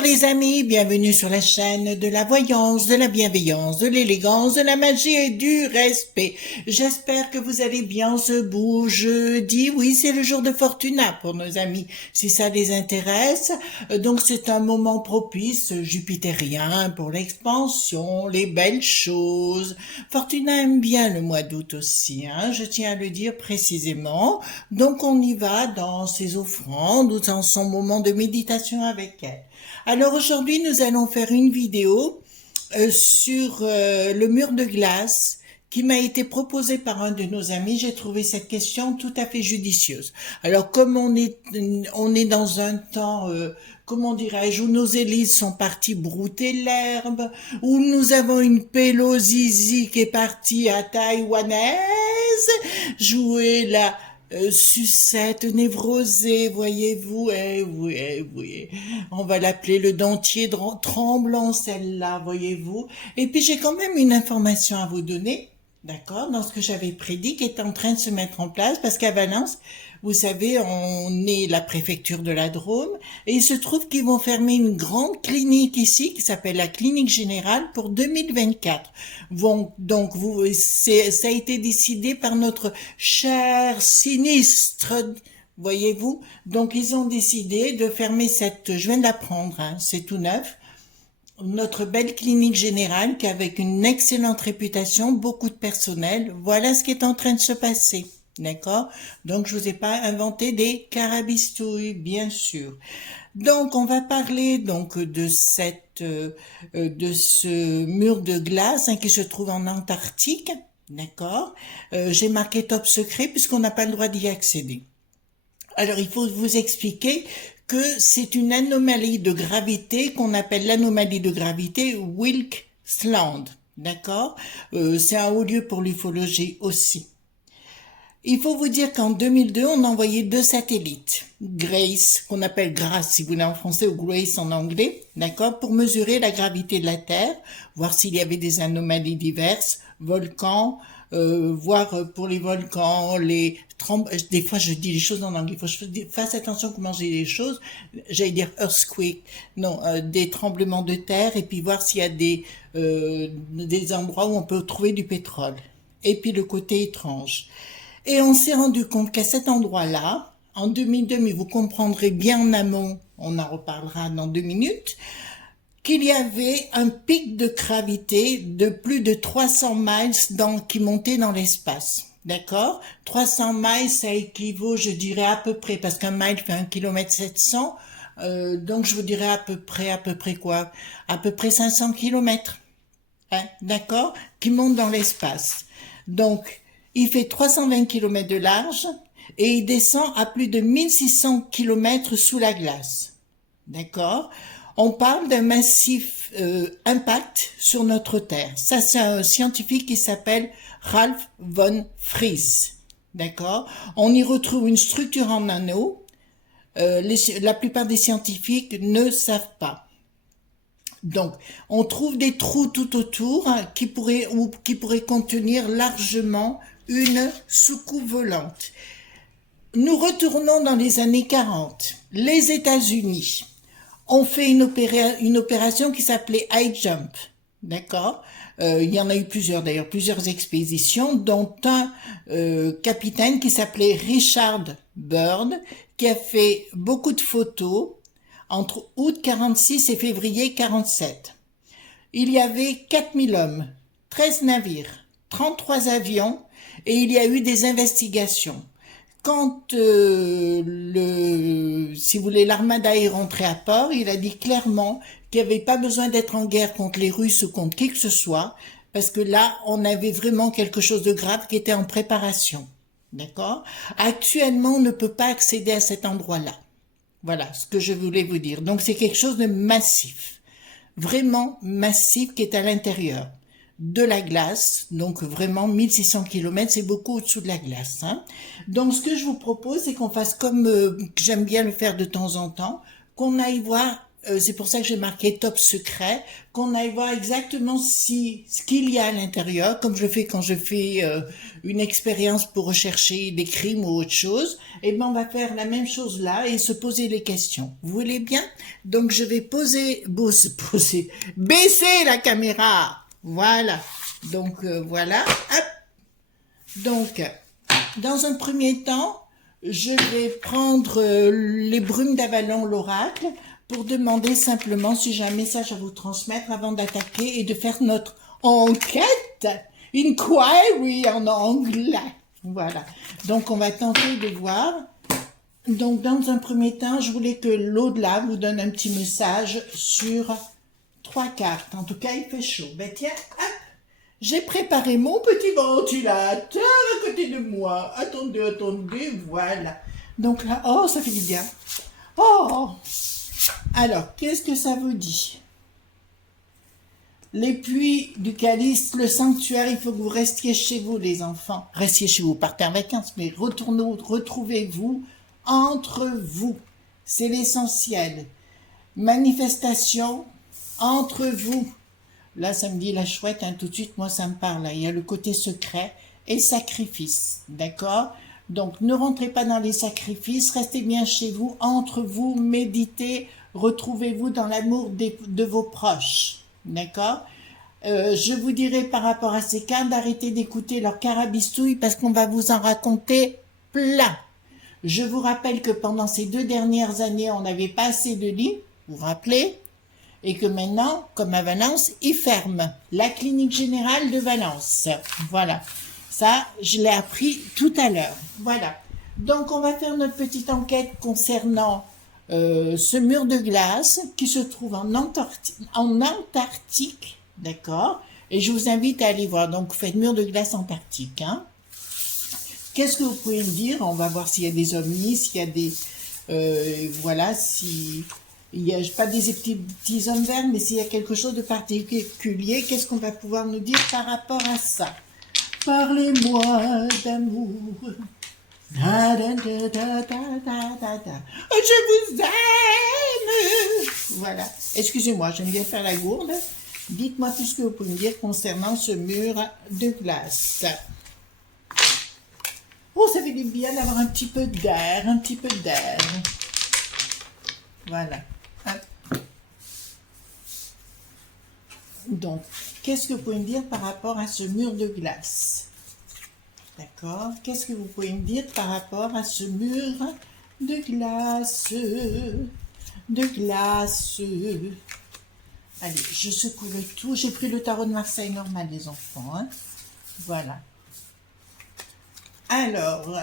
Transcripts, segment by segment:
Bonjour les amis, bienvenue sur la chaîne de la voyance, de la bienveillance, de l'élégance, de la magie et du respect. J'espère que vous allez bien ce beau jeudi. Oui, c'est le jour de Fortuna pour nos amis, si ça les intéresse. Donc c'est un moment propice jupitérien pour l'expansion, les belles choses. Fortuna aime bien le mois d'août aussi, je tiens à le dire précisément. Donc on y va dans ses offrandes ou dans son moment de méditation avec elle. Alors aujourd'hui, nous allons faire une vidéo sur le mur de glace qui m'a été proposée par un de nos amis. J'ai trouvé cette question tout à fait judicieuse. Alors comme on est dans un temps, comment dirais-je, où nos élites sont parties brouter l'herbe, où nous avons une Pelosi qui est partie à taïwanaise jouer la sucette névrosée, voyez-vous, oui, on va l'appeler le dentier tremblant, celle-là, voyez-vous. Et puis j'ai quand même une information à vous donner, d'accord, dans ce que j'avais prédit, qui est en train de se mettre en place, parce qu'à Valence, vous savez, on est la préfecture de la Drôme, et il se trouve qu'ils vont fermer une grande clinique ici, qui s'appelle la Clinique Générale, pour 2024. Donc, ça a été décidé par notre cher sinistre, voyez-vous. Donc, ils ont décidé de fermer je viens d'apprendre, c'est tout neuf, notre belle clinique générale, qui avec une excellente réputation, beaucoup de personnel. Voilà ce qui est en train de se passer. D'accord? Donc, je vous ai pas inventé des carabistouilles, bien sûr. Donc, on va parler donc de ce mur de glace qui se trouve en Antarctique. D'accord? J'ai marqué top secret puisqu'on n'a pas le droit d'y accéder. Alors, il faut vous expliquer que c'est une anomalie de gravité qu'on appelle l'anomalie de gravité Wilkesland. D'accord? C'est un haut lieu pour l'ufologie aussi. Il faut vous dire qu'en 2002, on a envoyé 2 satellites, Grace, qu'on appelle Grace si vous voulez en français, ou Grace en anglais, d'accord, pour mesurer la gravité de la Terre, voir s'il y avait des anomalies diverses, volcans, voir pour les volcans, des fois je dis les choses en anglais, il faut que je fasse attention comment j'ai les choses, j'allais dire earthquake, non, des tremblements de terre, et puis voir s'il y a des endroits où on peut trouver du pétrole, et puis le côté étrange. Et on s'est rendu compte qu'à cet endroit-là, en 2002, mais vous comprendrez bien en amont, on en reparlera dans 2 minutes, qu'il y avait un pic de gravité de plus de 300 miles qui montait dans l'espace. D'accord? 300 miles, ça équivaut, je dirais à peu près, parce qu'un mile fait 1 km 700, donc je vous dirais à peu près quoi? À peu près 500 kilomètres. D'accord? Qui monte dans l'espace. Donc, il fait 320 km de large et il descend à plus de 1600 km sous la glace. D'accord? On parle d'un massif impact sur notre Terre. Ça, c'est un scientifique qui s'appelle Ralph von Fries. D'accord? On y retrouve une structure en anneau. La plupart des scientifiques ne savent pas. Donc, on trouve des trous tout autour qui pourraient contenir largement une soucoupe volante. Nous retournons dans les années 40. Les États-Unis ont fait une opération qui s'appelait High Jump. D'accord? Il y en a eu plusieurs d'ailleurs, plusieurs expéditions, dont un capitaine qui s'appelait Richard Byrd, qui a fait beaucoup de photos entre août 46 et février 47. Il y avait 4000 hommes, 13 navires, 33 avions, et il y a eu des investigations. Quand si vous voulez, l'armada est rentrée à port, il a dit clairement qu'il n'y avait pas besoin d'être en guerre contre les Russes ou contre qui que ce soit, parce que là, on avait vraiment quelque chose de grave qui était en préparation. D'accord? Actuellement, on ne peut pas accéder à cet endroit-là. Voilà ce que je voulais vous dire. Donc, c'est quelque chose de massif, vraiment massif, qui est à l'intérieur de la glace. Donc, vraiment, 1600 km, c'est beaucoup au-dessous de la glace. Donc, ce que je vous propose, c'est qu'on fasse comme j'aime bien le faire de temps en temps, qu'on aille voir c'est pour ça que j'ai marqué top secret, qu'on aille voir exactement ce qu'il y a à l'intérieur, comme je fais quand je fais une expérience pour rechercher des crimes ou autre chose. Et ben on va faire la même chose là et se poser les questions. Vous voulez bien? Donc je vais baisser la caméra. Voilà. Donc voilà. Hop. Donc dans un premier temps, je vais prendre les brumes d'Avalon, l'oracle, pour demander simplement si j'ai un message à vous transmettre avant d'attaquer et de faire notre enquête, inquiry en anglais. Voilà. Donc, on va tenter de voir. Donc, dans un premier temps, je voulais que l'au-delà vous donne un petit message sur 3 cartes. En tout cas, il fait chaud. Ben tiens, hop, j'ai préparé mon petit ventilateur à côté de moi. Attendez, attendez, voilà. Donc là, oh, ça fait du bien. Oh! Alors, qu'est-ce que ça vous dit? Les puits du calice, le sanctuaire, il faut que vous restiez chez vous, les enfants. Restiez chez vous, partez en vacances, mais retrouvez-vous entre vous. C'est l'essentiel. Manifestation entre vous. Là, ça me dit la chouette, hein, tout de suite, moi, ça me parle. Là. Il y a le côté secret et sacrifice, d'accord? Donc, ne rentrez pas dans les sacrifices, restez bien chez vous, entre vous, méditez, retrouvez-vous dans l'amour de vos proches, d'accord? Je vous dirai par rapport à ces cartes d'arrêter d'écouter leurs carabistouilles parce qu'on va vous en raconter plein. Je vous rappelle que pendant ces 2 dernières années, on n'avait pas assez de lits, vous vous rappelez? Et que maintenant, comme à Valence, ils ferment la clinique générale de Valence. Voilà. Ça, je l'ai appris tout à l'heure. Voilà. Donc, on va faire notre petite enquête concernant ce mur de glace qui se trouve en Antarctique, d'accord? Et je vous invite à aller voir. Donc, vous faites mur de glace antarctique, hein? Qu'est-ce que vous pouvez me dire? On va voir s'il y a des ovnis, s'il y a des... voilà, si... Il n'y a pas des petits hommes verts, mais s'il y a quelque chose de particulier, qu'est-ce qu'on va pouvoir nous dire par rapport à ça? Parlez-moi d'amour. Da, da, da, da, da, da, da. Je vous aime. Voilà. Excusez-moi, j'aime bien faire la gourde. Dites-moi tout ce que vous pouvez me dire concernant ce mur de glace. Oh, ça fait du bien d'avoir un petit peu d'air, un petit peu d'air. Voilà. Donc, qu'est-ce que vous pouvez me dire par rapport à ce mur de glace? D'accord? Qu'est-ce que vous pouvez me dire par rapport à ce mur de glace? De glace. Allez, je secoue le tout. J'ai pris le tarot de Marseille normal, les enfants. Hein? Voilà. Alors,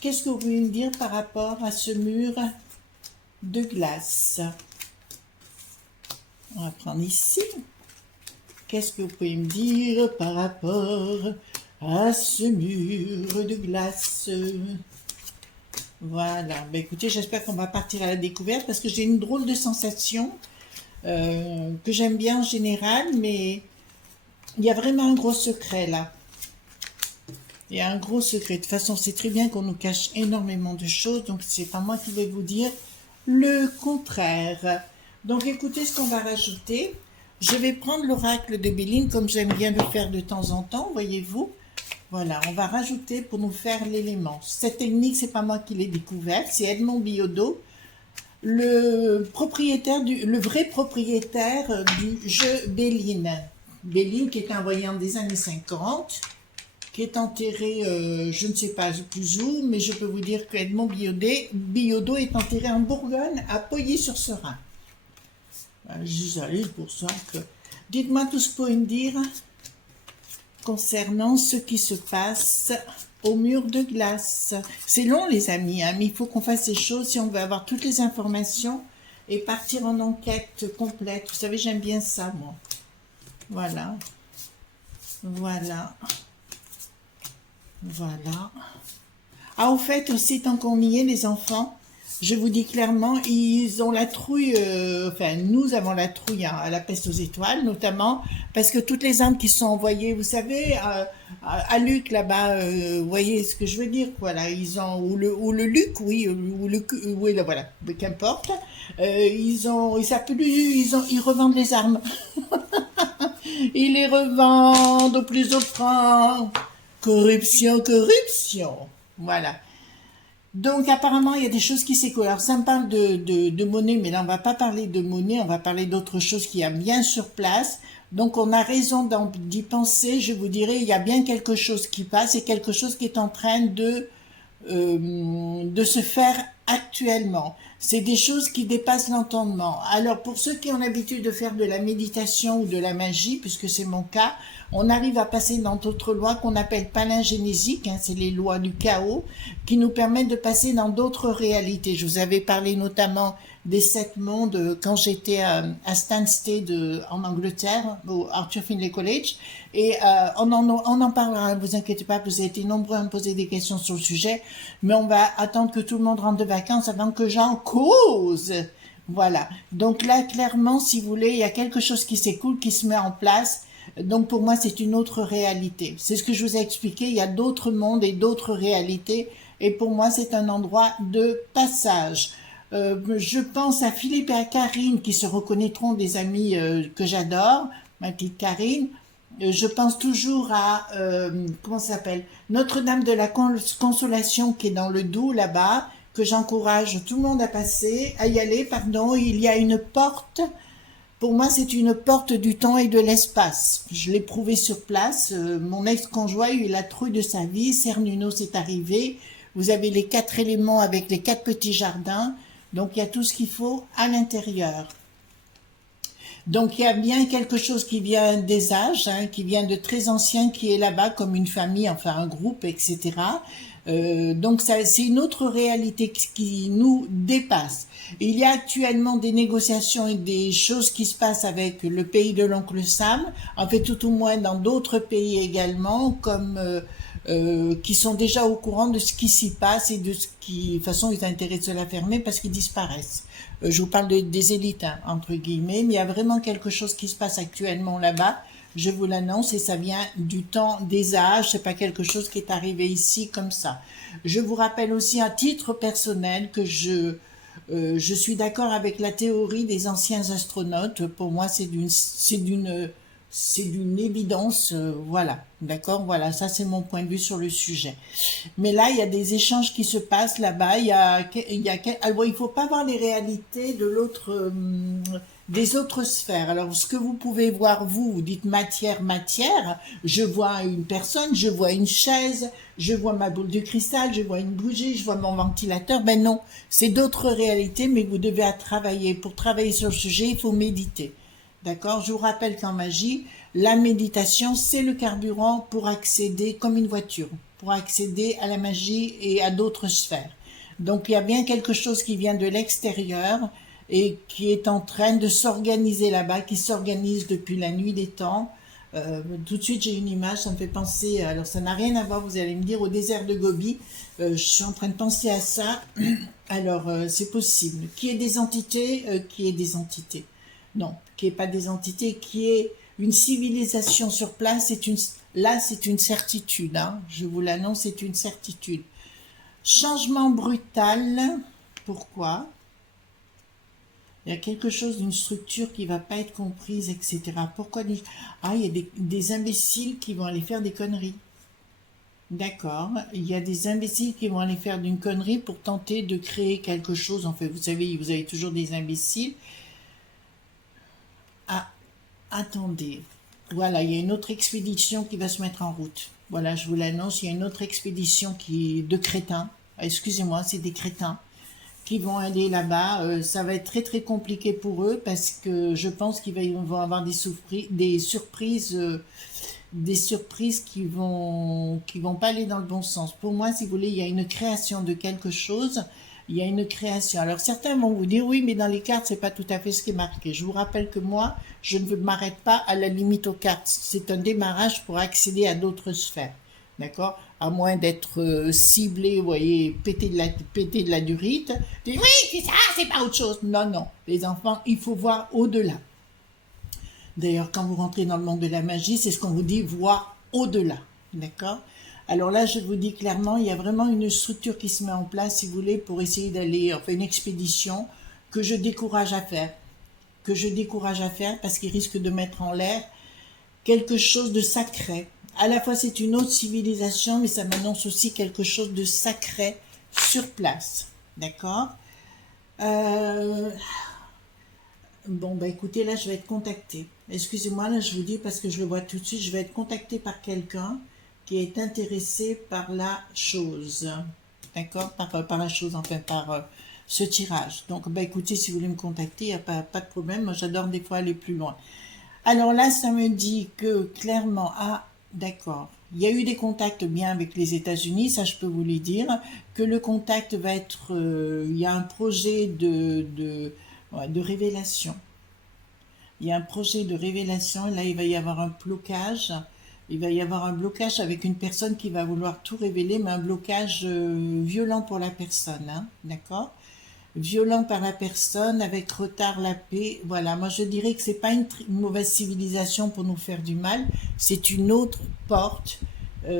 qu'est-ce que vous pouvez me dire par rapport à ce mur de glace? On va prendre ici. Qu'est-ce que vous pouvez me dire par rapport à ce mur de glace? Voilà. Ben écoutez, j'espère qu'on va partir à la découverte parce que j'ai une drôle de sensation que j'aime bien en général, mais il y a vraiment un gros secret là. Il y a un gros secret. De toute façon, c'est très bien qu'on nous cache énormément de choses, donc c'est pas moi qui vais vous dire le contraire. Donc écoutez ce qu'on va rajouter. Je vais prendre l'oracle de Béline, comme j'aime bien le faire de temps en temps, voyez-vous. Voilà, on va rajouter pour nous faire l'élément. Cette technique, c'est pas moi qui l'ai découverte, c'est Edmond Billaudot, le vrai propriétaire du jeu Béline. Béline qui est un voyant des années 50, qui est enterré, je ne sais pas plus où, mais je peux vous dire que Edmond Billaudot est enterré en Bourgogne, à Pouilly-sur-Serein. J'allais pour ça que... Dites-moi tout ce que vous pouvez me dire concernant ce qui se passe au mur de glace. C'est long, les amis, hein, mais il faut qu'on fasse ces choses si on veut avoir toutes les informations et partir en enquête complète. Vous savez, j'aime bien ça, moi. Voilà. Voilà. Voilà. Ah, au fait, aussi, tant qu'on y est, les enfants, Je vous dis clairement, ils ont la trouille, enfin nous avons la trouille hein, à la peste aux étoiles, notamment parce que toutes les âmes qui sont envoyées, vous savez, à Luc là-bas, vous voyez ce que je veux dire, voilà, ils ont ou le Luc, oui, ou le, oui, là, voilà, qu'importe, ils s'appellent, ils revendent les armes, ils les revendent au plus offrant, corruption, corruption, voilà. Donc apparemment il y a des choses qui s'écoulent. Alors ça me parle de monnaie, mais là on va pas parler de monnaie, on va parler d'autre chose qui a bien sur place. Donc on a raison d'y penser, je vous dirais, il y a bien quelque chose qui passe et quelque chose qui est en train de se faire actuellement. C'est des choses qui dépassent l'entendement. Alors pour ceux qui ont l'habitude de faire de la méditation ou de la magie, puisque c'est mon cas, on arrive à passer dans d'autres lois qu'on appelle palingénésiques, hein, c'est les lois du chaos, qui nous permettent de passer dans d'autres réalités. Je vous avais parlé notamment des 7 mondes quand j'étais à Stansted en Angleterre, au Arthur Findlay College, et on en parlera, ne vous inquiétez pas, vous avez été nombreux à me poser des questions sur le sujet, mais on va attendre que tout le monde rentre de vacances avant que j'en cause. Voilà. Donc là, clairement, si vous voulez, il y a quelque chose qui s'écoule, qui se met en place. Donc pour moi, c'est une autre réalité. C'est ce que je vous ai expliqué. Il y a d'autres mondes et d'autres réalités. Et pour moi, c'est un endroit de passage. Je pense à Philippe et à Karine qui se reconnaîtront, des amis que j'adore, ma petite Karine. Je pense toujours à, comment ça s'appelle, Notre-Dame de la Consolation qui est dans le Doubs là-bas, que j'encourage tout le monde à passer, à y aller, pardon. Il y a une porte. Pour moi, c'est une porte du temps et de l'espace. Je l'ai prouvé sur place. Mon ex-conjoint a eu la trouille de sa vie. Cernunnos est arrivé. Vous avez les 4 éléments avec les 4 petits jardins. Donc, il y a tout ce qu'il faut à l'intérieur. Donc, il y a bien quelque chose qui vient des âges, hein, qui vient de très anciens, qui est là-bas comme une famille, enfin un groupe, etc. Donc, c'est une autre réalité qui nous dépasse. Il y a actuellement des négociations et des choses qui se passent avec le pays de l'oncle Sam, en fait tout au moins dans d'autres pays également, comme qui sont déjà au courant de ce qui s'y passe et de ce qui, de toute façon, ils ont intérêt de se la fermer parce qu'ils disparaissent. Je vous parle des élites, hein, entre guillemets, mais il y a vraiment quelque chose qui se passe actuellement là-bas. Je vous l'annonce et ça vient du temps des âges, c'est pas quelque chose qui est arrivé ici comme ça. Je vous rappelle aussi à titre personnel que je suis d'accord avec la théorie des anciens astronautes. Pour moi, c'est d'une évidence, voilà, d'accord, voilà, ça c'est mon point de vue sur le sujet. Mais là, il y a des échanges qui se passent là-bas. Alors, il faut pas voir les réalités de des autres sphères. Alors, ce que vous pouvez voir, vous dites matière, matière. Je vois une personne, je vois une chaise, je vois ma boule de cristal, je vois une bougie, je vois mon ventilateur. Ben non, c'est d'autres réalités, mais vous devez travailler. Pour travailler sur le sujet, il faut méditer. D'accord? Je vous rappelle qu'en magie, la méditation, c'est le carburant pour accéder, comme une voiture, pour accéder à la magie et à d'autres sphères. Donc, il y a bien quelque chose qui vient de l'extérieur et qui est en train de s'organiser là-bas, qui s'organise depuis la nuit des temps. Tout de suite, j'ai une image, ça me fait penser, alors ça n'a rien à voir, vous allez me dire, au désert de Gobi. Je suis en train de penser à ça. Alors, c'est possible. Qui est des entités? Qui est des entités? Non, qui est pas des entités, qui est une civilisation sur place. Là, c'est une certitude. Hein. Je vous l'annonce, c'est une certitude. Changement brutal. Pourquoi? Il y a quelque chose d'une structure qui va pas être comprise, etc. Pourquoi? Ah, il y a des imbéciles qui vont aller faire des conneries. D'accord. Il y a des imbéciles qui vont aller faire d'une connerie pour tenter de créer quelque chose. En fait, vous savez, vous avez toujours des imbéciles. Ah, attendez. Voilà, il y a une autre expédition qui va se mettre en route. Voilà, je vous l'annonce, il y a une autre expédition de crétins. Excusez-moi, c'est des crétins qui vont aller là-bas. Ça va être très très compliqué pour eux parce que je pense qu'ils vont avoir des surprises qui vont pas aller dans le bon sens. Pour moi, si vous voulez, il y a une création de quelque chose. Il y a une création. Alors certains vont vous dire oui, mais dans les cartes, c'est pas tout à fait ce qui est marqué. Je vous rappelle que moi, je ne m'arrête pas à la limite aux cartes. C'est un démarrage pour accéder à d'autres sphères. d'accord? À moins d'être ciblé, vous voyez, péter de la durite. Oui, c'est ça, c'est pas autre chose. Non, non, les enfants, il faut voir au-delà. D'ailleurs, quand vous rentrez dans le monde de la magie, c'est ce qu'on vous dit, voir au-delà, d'accord? Alors là, je vous dis clairement, il y a vraiment une structure qui se met en place, si vous voulez, pour essayer d'aller, enfin une expédition que je décourage à faire. Que je décourage à faire parce qu'il risque de mettre en l'air quelque chose de sacré. À la fois, c'est une autre civilisation, mais ça m'annonce aussi quelque chose de sacré sur place. D'accord? Bon, bah écoutez, là, je vais être contactée. Excusez-moi, là, je vous dis parce que je le vois tout de suite, je vais être contactée par quelqu'un qui est intéressé par la chose. D'accord? Par la chose, enfin, par ce tirage. Donc, bah écoutez, si vous voulez me contacter, il n'y a pas de problème. Moi, j'adore des fois aller plus loin. Alors là, ça me dit que clairement, ah, d'accord, il y a eu des contacts bien avec les États-Unis, ça je peux vous le dire, que le contact va être, il y a un projet ouais, de révélation. Il y a un projet de révélation, et là il va y avoir un blocage. Il va y avoir un blocage avec une personne qui va vouloir tout révéler, mais un blocage violent pour la personne, hein, d'accord? Violent par la personne, avec retard la paix. Voilà, moi je dirais que c'est pas une mauvaise civilisation pour nous faire du mal, c'est une autre porte,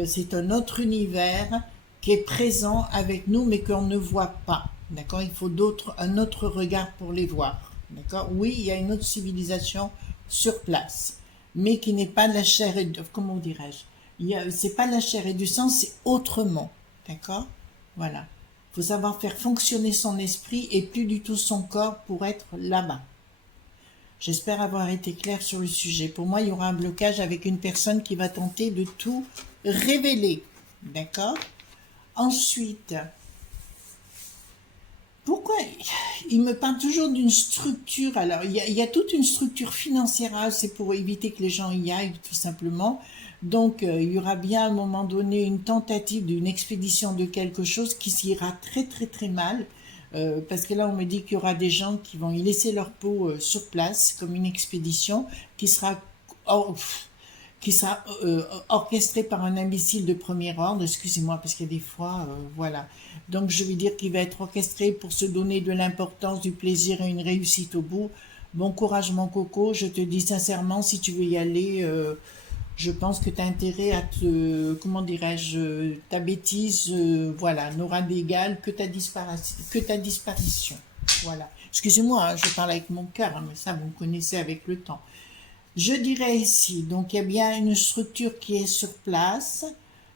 c'est un autre univers qui est présent avec nous, mais qu'on ne voit pas. D'accord? Il faut un autre regard pour les voir. D'accord? Oui, il y a une autre civilisation sur place, mais qui n'est pas de la chair et de, comment dirais-je? C'est pas de la chair et du sang, c'est autrement. D'accord? Voilà. Il faut savoir faire fonctionner son esprit et plus du tout son corps pour être là-bas. J'espère avoir été clair sur le sujet. Pour moi, il y aura un blocage avec une personne qui va tenter de tout révéler. D'accord? Ensuite, pourquoi il me parle toujours d'une structure? Alors, il y a toute une structure financière, c'est pour éviter que les gens y aillent, tout simplement. Donc, il y aura bien à un moment donné une tentative d'une expédition de quelque chose qui s'ira très très très mal. Parce que là, on me dit qu'il y aura des gens qui vont y laisser leur peau sur place, comme une expédition qui sera orchestrée par un imbécile de premier ordre, excusez-moi, parce qu'il y a des fois, voilà. Donc, je veux dire qu'il va être orchestré pour se donner de l'importance, du plaisir et une réussite au bout. Bon courage, mon coco, je te dis sincèrement, si tu veux y aller, je pense que tu as intérêt à comment dirais-je, ta bêtise, voilà, n'aura d'égal que ta disparition. Voilà. Excusez-moi, hein, je parle avec mon cœur, hein, mais ça, vous me connaissez avec le temps. Je dirais ici, donc il y a bien une structure qui est sur place,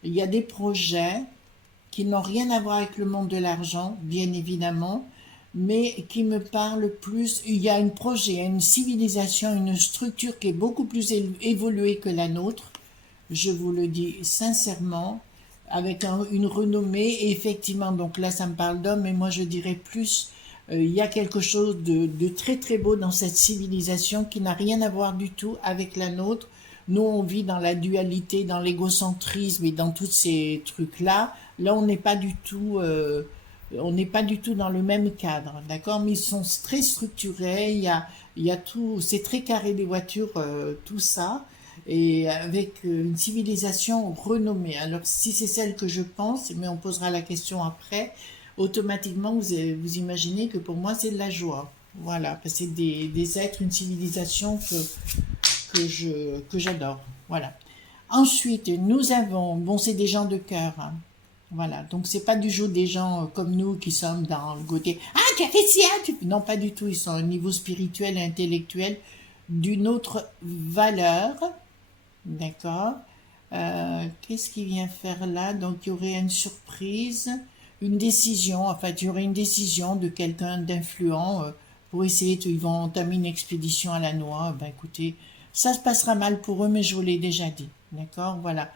il y a des projets qui n'ont rien à voir avec le monde de l'argent, bien évidemment, mais qui me parlent plus, il y a un projet, il y a une civilisation, une structure qui est beaucoup plus évoluée que la nôtre, je vous le dis sincèrement, avec une renommée, et effectivement, donc là ça me parle d'homme, mais moi je dirais plus, il y a quelque chose de très très beau dans cette civilisation qui n'a rien à voir du tout avec la nôtre. Nous on vit dans la dualité, dans l'égocentrisme et dans tous ces trucs-là. Là on n'est pas du tout... on n'est pas du tout dans le même cadre, d'accord? Mais ils sont très structurés, il y a tout, c'est très carré des voitures, tout ça, et avec une civilisation renommée. Alors si c'est celle que je pense, mais on posera la question après, automatiquement vous imaginez que pour moi c'est de la joie. Voilà, parce que c'est des êtres, une civilisation que j'adore. Voilà. Ensuite, nous avons, bon c'est des gens de cœur, hein. Voilà, donc c'est pas du jeu des gens comme nous qui sommes dans le côté « Ah, tu as fait ci, ah, Non, pas du tout, ils sont au niveau spirituel et intellectuel d'une autre valeur, d'accord? Qu'est-ce qu'il vient faire là? Donc il y aurait une surprise, une décision, en fait, il y aurait une décision de quelqu'un d'influent pour essayer, ils vont entamer une expédition à la noix. Ben écoutez, ça se passera mal pour eux, mais je vous l'ai déjà dit, d'accord? Voilà.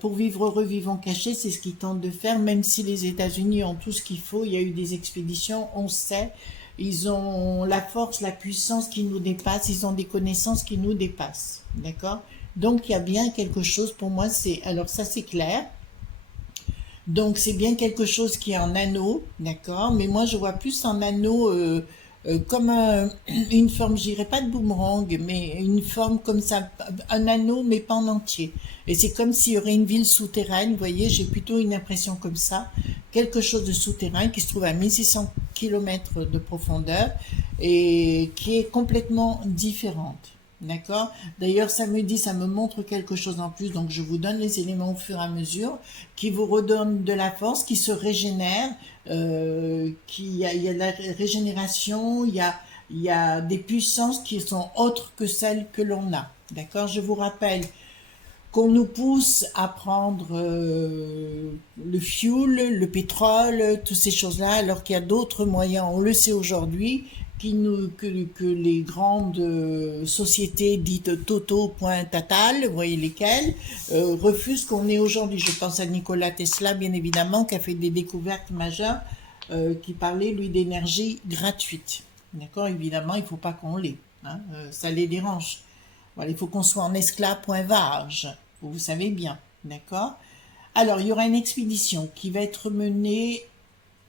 Pour vivre heureux, vivons cachés, c'est ce qu'ils tentent de faire, même si les États-Unis ont tout ce qu'il faut, il y a eu des expéditions, on sait, ils ont la force, la puissance qui nous dépasse, ils ont des connaissances qui nous dépassent, d'accord? Donc il y a bien quelque chose, pour moi, alors ça c'est clair, donc c'est bien quelque chose qui est en anneau, d'accord? Mais moi je vois plus en anneau comme une forme, je dirais pas de boomerang, mais une forme comme ça, un anneau, mais pas en entier. Et c'est comme s'il y aurait une ville souterraine, vous voyez, j'ai plutôt une impression comme ça, quelque chose de souterrain qui se trouve à 1600 kilomètres de profondeur et qui est complètement différente. D'accord. D'ailleurs, ça me dit, ça me montre quelque chose en plus, donc je vous donne les éléments au fur et à mesure, qui vous redonnent de la force, qui se régénère, il y a de la régénération, il y a des puissances qui sont autres que celles que l'on a. D'accord. Je vous rappelle qu'on nous pousse à prendre le fuel, le pétrole, toutes ces choses-là, alors qu'il y a d'autres moyens, on le sait aujourd'hui, que les grandes sociétés dites Toto, Point, Total, vous voyez lesquelles, refusent qu'on ait aujourd'hui. Je pense à Nikola Tesla, bien évidemment, qui a fait des découvertes majeures, qui parlait, lui, d'énergie gratuite. D'accord. Évidemment, il ne faut pas qu'on l'ait. Hein, ça les dérange. Voilà, il faut qu'on soit en esclave, point varge. Vous savez bien, d'accord. Alors, il y aura une expédition qui va être menée.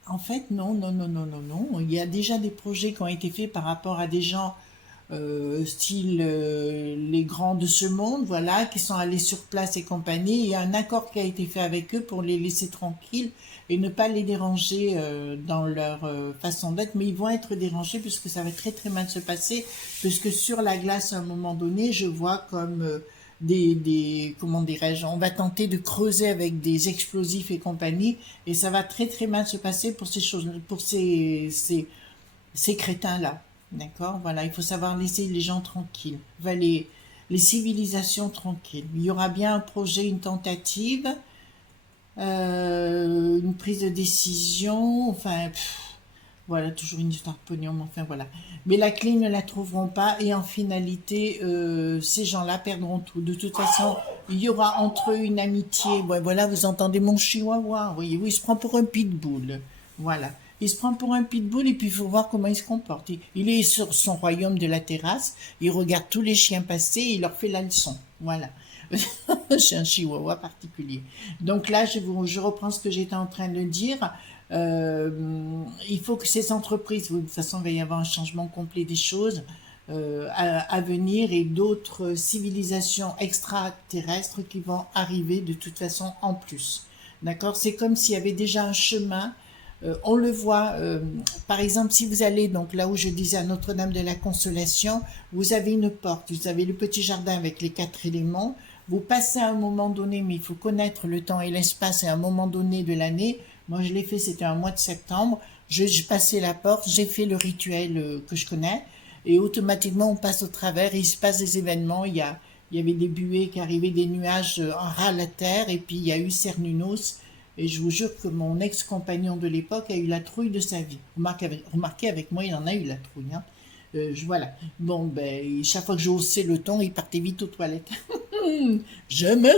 En fait, non, non, non, non, non, non. Il y a déjà des projets qui ont été faits par rapport à des gens style les grands de ce monde, voilà, qui sont allés sur place et compagnie. Il y a un accord qui a été fait avec eux pour les laisser tranquilles et ne pas les déranger dans leur façon d'être, mais ils vont être dérangés puisque ça va très très mal se passer, puisque sur la glace à un moment donné, je vois comme comment dirais-je, on va tenter de creuser avec des explosifs et compagnie, et ça va très très mal se passer pour ces choses, pour ces crétins-là. D'accord. Voilà, il faut savoir laisser les gens tranquilles, enfin, les civilisations tranquilles. Il y aura bien un projet, une tentative, une prise de décision, enfin, voilà, toujours une histoire de pognon, mais enfin voilà. Mais la clé, ils ne la trouveront pas, et en finalité, ces gens-là perdront tout. De toute façon, il y aura entre eux une amitié. Ouais, voilà, vous entendez mon chihuahua, voyez-vous, il se prend pour un pitbull. Voilà. Il se prend pour un pitbull et puis il faut voir comment il se comporte. Il est sur son royaume de la terrasse, il regarde tous les chiens passer et il leur fait la leçon. Voilà. C'est un chihuahua particulier. Donc là, je reprends ce que j'étais en train de dire. Il faut que ces entreprises, de toute façon, il va y avoir un changement complet des choses à venir, et d'autres civilisations extraterrestres qui vont arriver de toute façon en plus. D'accord. C'est comme s'il y avait déjà un chemin. On le voit, par exemple, si vous allez donc là où je disais à Notre-Dame de la Consolation, vous avez une porte, vous avez le petit jardin avec les 4 éléments, vous passez à un moment donné, mais il faut connaître le temps et l'espace à un moment donné de l'année. Moi, je l'ai fait, c'était un mois de septembre, je passais la porte, j'ai fait le rituel que je connais, et automatiquement on passe au travers, et il se passe des événements, il y avait des buées qui arrivaient, des nuages en ras à la terre, et puis il y a eu Cernunnos. Et je vous jure que mon ex-compagnon de l'époque a eu la trouille de sa vie. Remarquez avec moi, il en a eu la trouille. Hein. Voilà. Bon, ben, chaque fois que je haussais le ton, il partait vite aux toilettes. Je me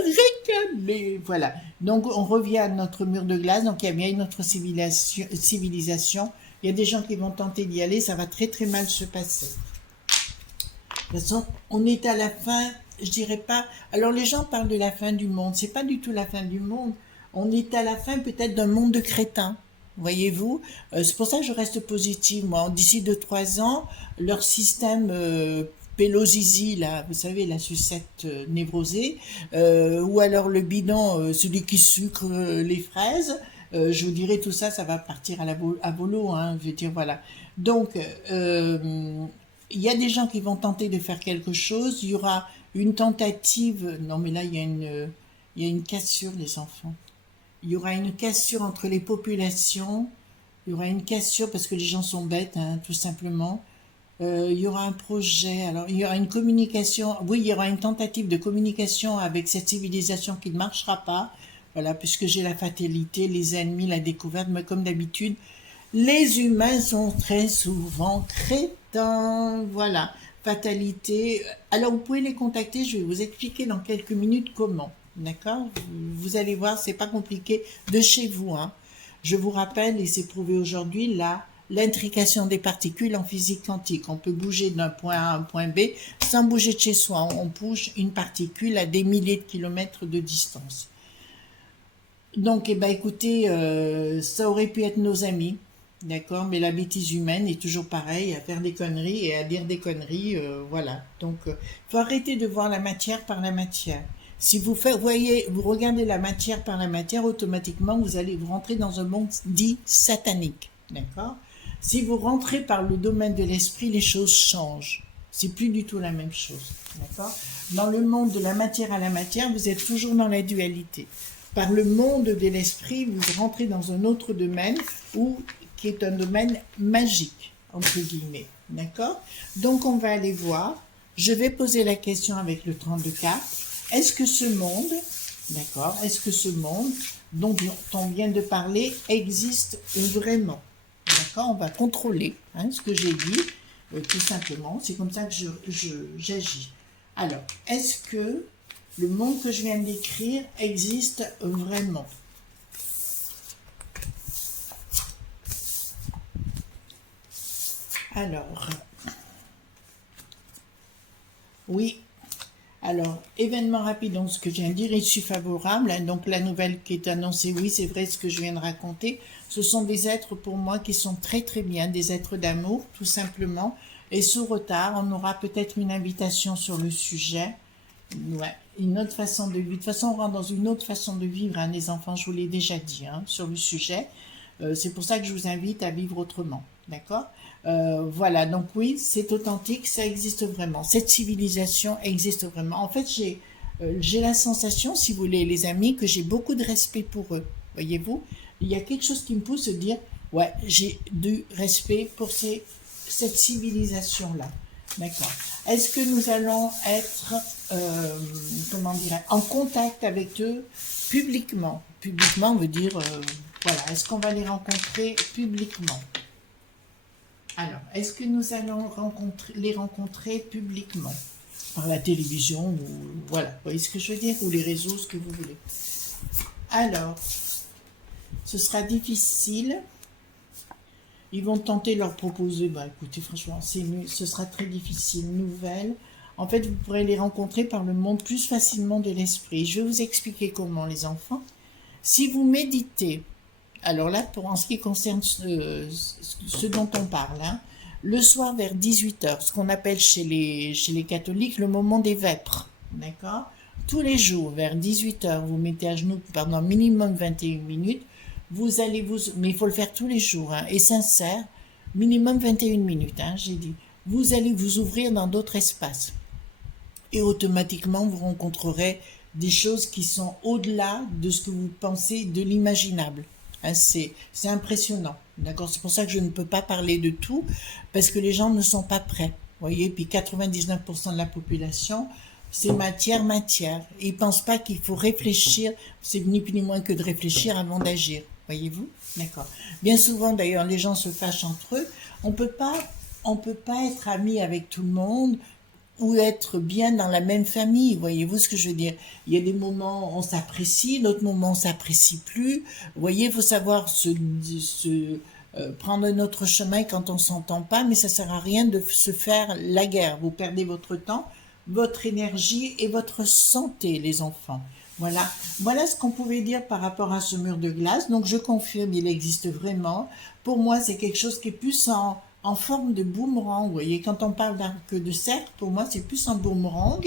réclamais. Voilà. Donc, on revient à notre mur de glace. Donc, il y a bien une autre civilisation. Il y a des gens qui vont tenter d'y aller. Ça va très, très mal se passer. De toute façon, on est à la fin, je dirais pas. Alors, les gens parlent de la fin du monde. C'est pas du tout la fin du monde. On est à la fin peut-être d'un monde de crétins, voyez-vous. C'est pour ça que je reste positive, moi. D'ici 2-3 ans, leur système Pelosizi, là, vous savez, la sucette névrosée, ou alors le bidon, celui qui sucre les fraises, je vous dirais tout ça, ça va partir à volo, hein, je veux dire, voilà. Donc, il y a des gens qui vont tenter de faire quelque chose, il y aura une tentative, non mais là, il y a une cassure, les enfants. Il y aura une cassure entre les populations, il y aura une cassure parce que les gens sont bêtes, hein, tout simplement. Il y aura un projet, alors il y aura une communication, oui, il y aura une tentative de communication avec cette civilisation qui ne marchera pas, voilà, puisque j'ai la fatalité, les ennemis, la découverte, mais comme d'habitude, les humains sont très souvent crétins, voilà, fatalité. Alors vous pouvez les contacter, je vais vous expliquer dans quelques minutes comment. D'accord. Vous allez voir, c'est pas compliqué de chez vous. Hein. Je vous rappelle, et c'est prouvé aujourd'hui, l'intrication des particules en physique quantique. On peut bouger d'un point A à un point B sans bouger de chez soi. On bouge une particule à des milliers de kilomètres de distance. Donc, eh ben, écoutez, ça aurait pu être nos amis. d'accord, mais la bêtise humaine est toujours pareille, à faire des conneries et à dire des conneries, voilà. Donc, faut arrêter de voir la matière par la matière. Si vous voyez, vous regardez la matière par la matière, automatiquement, vous rentrez dans un monde dit satanique, d'accord? Si vous rentrez par le domaine de l'esprit, les choses changent. C'est plus du tout la même chose, d'accord? Dans le monde de la matière à la matière, vous êtes toujours dans la dualité. Par le monde de l'esprit, vous rentrez dans un autre domaine qui est un domaine magique, entre guillemets, d'accord? Donc, on va aller voir. Je vais poser la question avec le 32K. Est-ce que ce monde, d'accord, est-ce que ce monde dont on vient de parler existe vraiment? D'accord, on va contrôler ce que j'ai dit, tout simplement. C'est comme ça que j'agis. Alors, est-ce que le monde que je viens de décrire existe vraiment? Alors, oui. Alors, événement rapide, donc ce que je viens de dire, je suis favorable. Donc, la nouvelle qui est annoncée, oui, c'est vrai ce que je viens de raconter. Ce sont des êtres pour moi qui sont très très bien, des êtres d'amour, tout simplement. Et sous retard, on aura peut-être une invitation sur le sujet. Ouais, une autre façon de vivre. De toute façon, on rentre dans une autre façon de vivre, les enfants, je vous l'ai déjà dit, sur le sujet. C'est pour ça que je vous invite à vivre autrement, d'accord? Voilà, donc oui, c'est authentique, ça existe vraiment. Cette civilisation existe vraiment. En fait, j'ai la sensation, si vous voulez, les amis, que j'ai beaucoup de respect pour eux. Voyez-vous, il y a quelque chose qui me pousse à dire, ouais, j'ai du respect pour cette civilisation-là. D'accord. Est-ce que nous allons être, comment dirais, en contact avec eux publiquement? Publiquement veut dire, voilà, est-ce qu'on va les rencontrer publiquement? Alors, est-ce que nous allons les rencontrer publiquement? Par la télévision, ou voilà, vous voyez ce que je veux dire? Ou les réseaux, ce que vous voulez. Alors, ce sera difficile. Ils vont tenter de leur proposer, bah écoutez, franchement, ce sera très difficile. Nouvelle. En fait, vous pourrez les rencontrer par le monde plus facilement de l'esprit. Je vais vous expliquer comment, les enfants. Si vous méditez, alors là, en ce qui concerne ce dont on parle, le soir vers 18h, ce qu'on appelle chez les catholiques le moment des vêpres, d'accord? Tous les jours, vers 18h, vous mettez à genoux pendant minimum 21 minutes, mais il faut le faire tous les jours, et sincère, minimum 21 minutes, j'ai dit. Vous allez vous ouvrir dans d'autres espaces. Et automatiquement, vous rencontrerez des choses qui sont au-delà de ce que vous pensez de l'imaginable. C'est impressionnant, d'accord? C'est pour ça que je ne peux pas parler de tout, parce que les gens ne sont pas prêts. Vous voyez, puis 99% de la population, c'est matière. Ils ne pensent pas qu'il faut réfléchir, c'est ni plus ni moins que de réfléchir avant d'agir. Voyez-vous? D'accord. Bien souvent, d'ailleurs, les gens se fâchent entre eux. On peut pas être amis avec tout le monde ou être bien dans la même famille. Voyez-vous ce que je veux dire? Il y a des moments où on s'apprécie, d'autres moments on s'apprécie plus. Vous voyez, il faut savoir prendre notre chemin quand on s'entend pas, mais ça sert à rien de se faire la guerre. Vous perdez votre temps, votre énergie et votre santé, les enfants. Voilà ce qu'on pouvait dire par rapport à ce mur de glace. Donc je confirme, il existe vraiment. Pour moi, c'est quelque chose qui est plus en forme de boomerang. Vous voyez, quand on parle d'arc de cercle, pour moi, c'est plus un boomerang.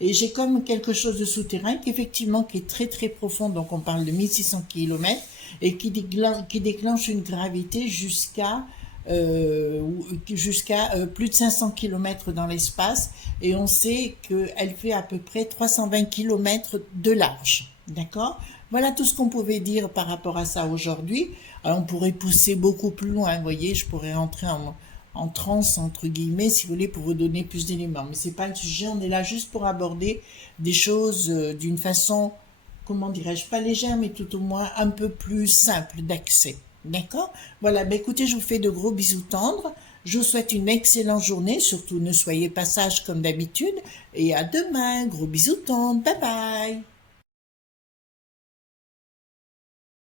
Et j'ai comme quelque chose de souterrain qui est très très profond. Donc on parle de 1600 km et qui déclenche une gravité jusqu'à plus de 500 km dans l'espace, et on sait qu'elle fait à peu près 320 km de large. D'accord? Voilà tout ce qu'on pouvait dire par rapport à ça aujourd'hui. Alors on pourrait pousser beaucoup plus loin, vous voyez, je pourrais rentrer en transe, entre guillemets, si vous voulez, pour vous donner plus d'éléments. Mais c'est pas le sujet, on est là juste pour aborder des choses d'une façon, comment dirais-je, pas légère, mais tout au moins un peu plus simple d'accès. D'accord? Voilà, écoutez, je vous fais de gros bisous tendres. Je vous souhaite une excellente journée. Surtout, ne soyez pas sages comme d'habitude. Et à demain. Gros bisous tendres. Bye bye.